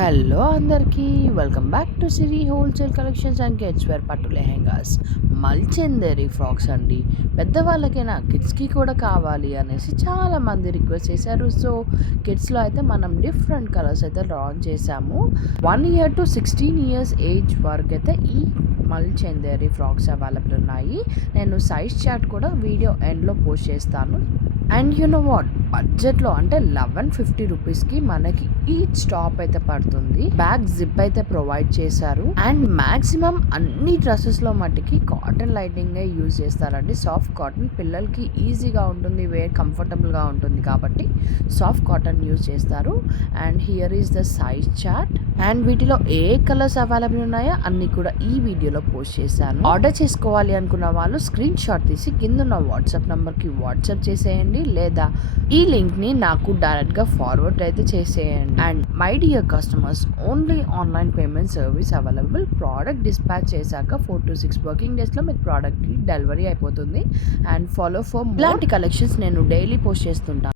Hello అందరికీ welcome back to Siri wholesale collections and kids wear పట్టు lehengas mul Chanderi frocks అండి. పెద్దవాళ్ళకైనా కిడ్స్కి కూడా కావాలి అనేసి చాలామంది రిక్వెస్ట్ చేశారు. సో కిడ్స్లో అయితే మనం డిఫరెంట్ కలర్స్ అయితే లాంచ్ చేశాము. 1 year to 16 years ఏజ్ వరకు అయితే ఈ మల్చెందరి ఫ్రాక్స్ అవైలబుల్ ఉన్నాయి. నేను సైజ్ చార్ట్ కూడా వీడియో ఎండ్లో పోస్ట్ చేస్తాను. అండ్ యు నో వాట్, బడ్జెట్లో అంటే 1150 రూపీస్కి మనకి ఈచ్ టాప్ అయితే పడుతుంది. బ్యాక్ జిప్ అయితే ప్రొవైడ్ చేశారు. అండ్ మాక్సిమం అన్ని డ్రెస్సెస్లో మట్టికి కాటన్ లైనింగే యూజ్ చేస్తారండి. సాఫ్ట్ కాటన్ పిల్లలకి ఈజీగా ఉంటుంది, వేర్ కంఫర్టబుల్గా ఉంటుంది కాబట్టి సాఫ్ట్ కాటన్ యూజ్ చేస్తారు. And here is the size chart. And వీటిలో ఏ కలర్స్ అవైలబుల్ ఉన్నాయో అన్ని కూడా ఈ వీడియోలో పోస్ట్ చేశాను. ఆర్డర్ చేసుకోవాలి అనుకున్న వాళ్ళు స్క్రీన్ షాట్ తీసి కింద ఉన్న వాట్సాప్ నెంబర్కి వాట్సాప్ చేసేయండి, లేదా ఈ లింక్ని నాకు డైరెక్ట్గా ఫార్వర్డ్ అయితే చేసేయండి. And my dear customers, only online payment service available. Product dispatch చేశాక 4 to 6 వర్కింగ్ డేస్లో మీకు ప్రోడక్ట్కి డెలివరీ అయిపోతుంది. అండ్ ఫాలో ఫర్ ఇలాంటి కలెక్షన్స్ నేను డైలీ పోస్ట్ చేస్తుంటాను.